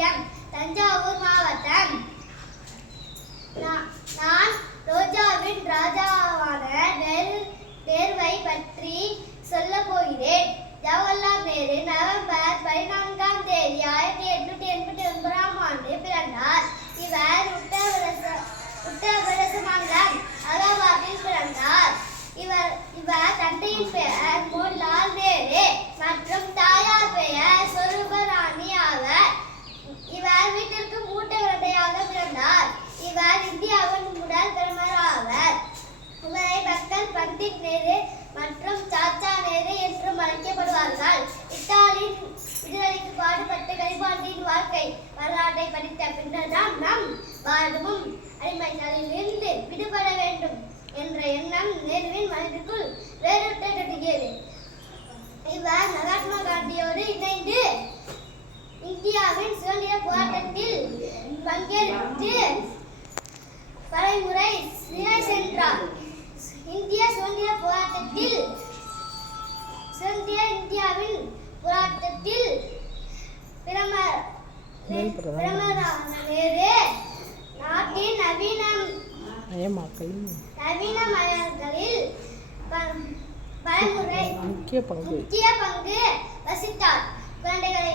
yang. Pandit Nehru மற்றும் சாச்சா நேரு என்றும் அழைக்கப்படுவார்கள் இத்தாலியின் விடுதலைக்கு பாடுபட்ட கரிபாண்டியின் வாழ்க்கை வரலாற்றை படித்த பின்னர்தான் நம் பாரதமும் அடிமைகளிலிருந்து விடுபட வேண்டும் என்ற எண்ணம் நேருவின் மனதிற்குள் வேறுட்டு இவர் மகாத்மா காந்தியோடு இணைந்து இந்தியாவின் சுதந்திர போராட்டத்தில் பங்கேற்று பலமுறை நாட்டின் நவீன நவீனமயங்களில் பலமுறை முக்கிய பங்கு வசித்தார். குழந்தைகளை